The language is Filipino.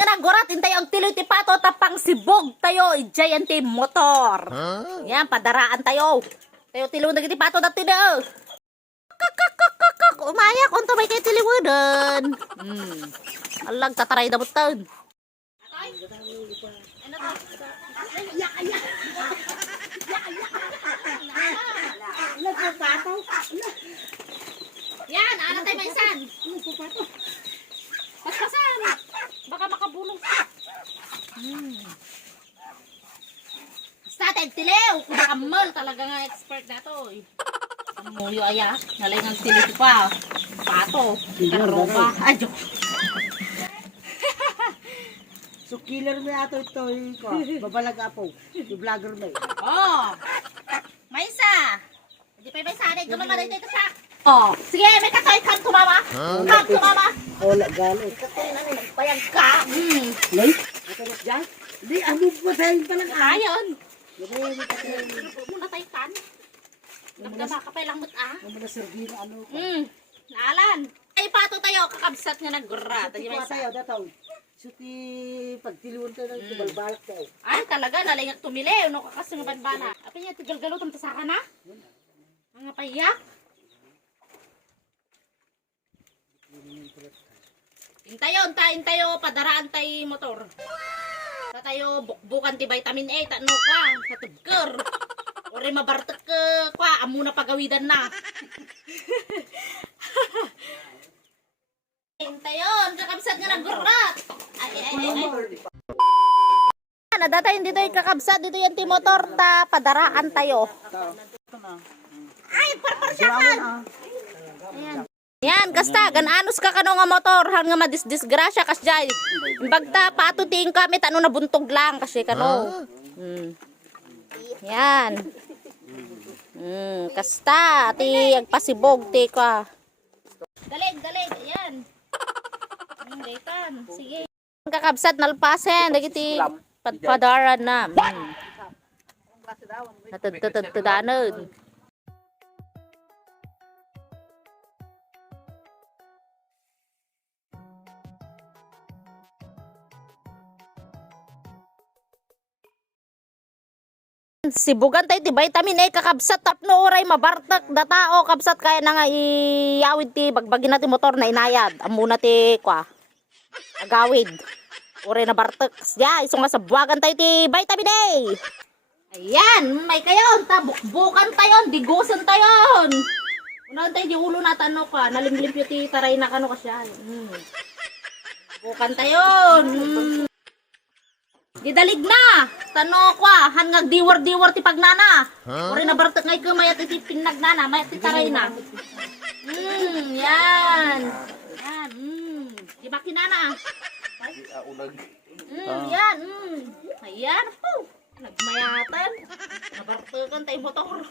nga nagurat, intay ang tiloy ti pato tapang sibog tayo, giant motor. Yan, padaraan tayo. Tayo tilo na ti pato dati na. Umaya kung tumay kayo tiliwadan. Alag, tataray na butan. Yan, ano tayo maisan? Paspasan. Baka makabulong. Basta tayo tilew. Kumakamal talaga nga expert na to. Muyo aya. Nalay ng tilew pa. Pato. Karoba. Ay, joke. So killer mo ato ito ko. Babalag apo. Yung vlogger mo. Oh. Maisa. Hindi pa may sanay. Gumamalay dito sa. Oh. Sige, may katoy kan tumama. Kan tumama. Wala galit. Katoy na nagpayag ka. Lay? Ito na dyan? Di, ano ba tayo palang Ayon. Ano Muna tayo kan. Nagdama ka pa lang ah. na servino ano ko. Naalan. Ay pato tayo. Kakabsat nga nagura. Tayo may Ito tayo, dataw. Suti pagtiliwan tayo ng balbalak tayo. ay, talaga, nalingak tumili. Ano ka kasi nga banbana? Apa niya, tigal-galo, tamtasaka na? Mga payak? Intayo, padaraan tayo motor. Sa tayo, bukbukan ti vitamin A, tano ka, katugker. Ore mabartek ka, kwa, amo na pagawidan na. Intayon, kakabsat nga naggurat. Ay. Nadata hindi tayo kakabsat, dito yung motor ta padaraan tayo. Ay, parparsyakan! Ayan. Yan, kasta, gananos ka kano nga motor, han nga madisgrasya kas jay. Bagta, patuting kami, tano na buntog lang kasi kano. Yan. Kasta, ti agpasibog, ti ka. Dalig, ayan. Gaitan, sige. Kakabsat, nalpasen, dagiti padpadaran na. Natadtadanan. Sibugan tayo ti vitamin A kakabsat tapno oray mabartak datao kabsat kaya na nga iyawid ti bagbagin natin motor na inayad amuna ti kwa agawid oray na bartak ya iso nga sa buwagan tayo ti vitamin A. Ayan may kayon tabukbukan tayon digusan tayon unahan tayo di ulo natin no ka nalimlimpyo ti taray na kano kasya bukan tayon gidalig na tano kwa hanggang diwar ti pagnana ori na bartek ngay ka mayat iti pinagnana mayat ti taray na yan di ba kinana yan ayan po nagmayatan nabartekan tayo motor